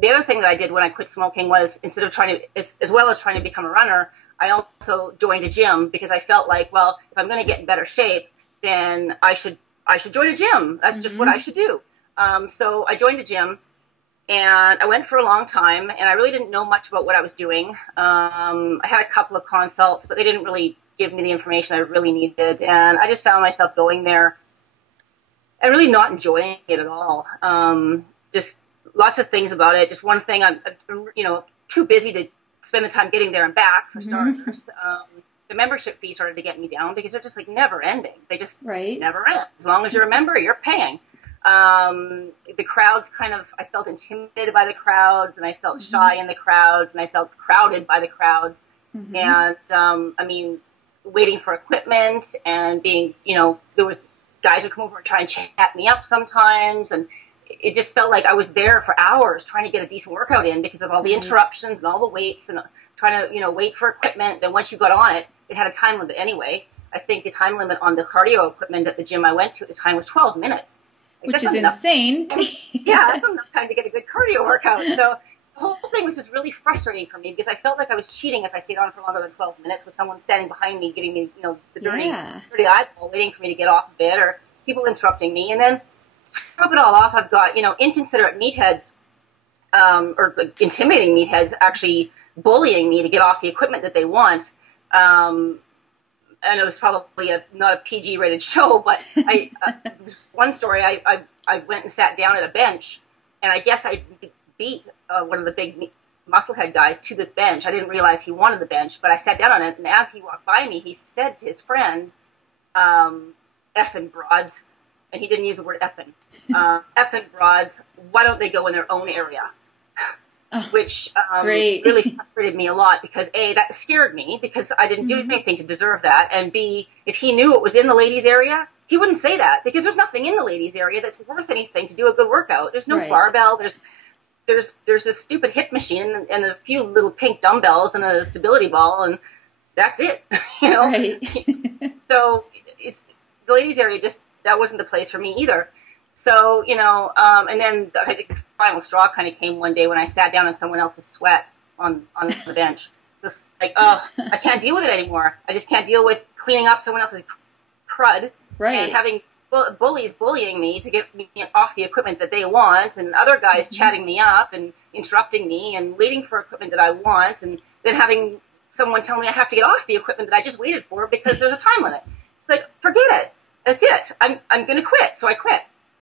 the other thing that I did when I quit smoking was, instead of trying to, as well as trying to become a runner, I also joined a gym, because I felt like, well, if I'm going to get in better shape, then I should join a gym. That's just what I should do. So I joined a gym, and I went for a long time, and I really didn't know much about what I was doing. I had a couple of consults, but they didn't really give me the information I really needed, and I just found myself going there and really not enjoying it at all. Just lots of things about it. Just one thing, I'm too busy to spend the time getting there and back, for starters. The membership fee started to get me down, because they're just like never ending. They just never end. As long as you're a member, you're paying. The crowds I felt intimidated by the crowds, and I felt shy in the crowds, and I felt crowded by the crowds. And, I mean, waiting for equipment, and being, there was guys would come over and try and chat me up sometimes, and it just felt like I was there for hours trying to get a decent workout in, because of all the interruptions and all the waits, and trying to, wait for equipment. Then once you got on it, it had a time limit anyway. I think the time limit on the cardio equipment at the gym I went to at the time was 12 minutes. Which is insane. Yeah, that's not enough time to get a good cardio workout. So the whole thing was just really frustrating for me, because I felt like I was cheating if I stayed on for longer than 12 minutes with someone standing behind me, giving me, the dirty eyeball, waiting for me to get off a bit, or people interrupting me. And then to top it all off, I've got, inconsiderate meatheads, or intimidating meatheads, actually bullying me to get off the equipment that they want. And it was probably not a PG-rated show, but one story, I went and sat down at a bench, and I guess I beat one of the big musclehead guys to this bench. I didn't realize he wanted the bench, but I sat down on it, and as he walked by me, he said to his friend, effing broads, and he didn't use the word effing. Effing broads, why don't they go in their own area? Which really frustrated me a lot, because A, that scared me, because I didn't do anything to deserve that, and B, if he knew it was in the ladies area, he wouldn't say that, because there's nothing in the ladies area that's worth anything to do a good workout. There's no barbell, there's a stupid hip machine and a few little pink dumbbells and a stability ball, and that's it. So it's the ladies area, just that wasn't the place for me either. So, and then I think the final straw kind of came one day when I sat down in someone else's sweat on the bench. Just like, oh, I can't deal with it anymore. I just can't deal with cleaning up someone else's crud and having bullies bullying me to get me off the equipment that they want, and other guys chatting me up and interrupting me and waiting for equipment that I want, and then having someone tell me I have to get off the equipment that I just waited for because there's a time limit. It's like, forget it. That's it. I'm going to quit. So I quit.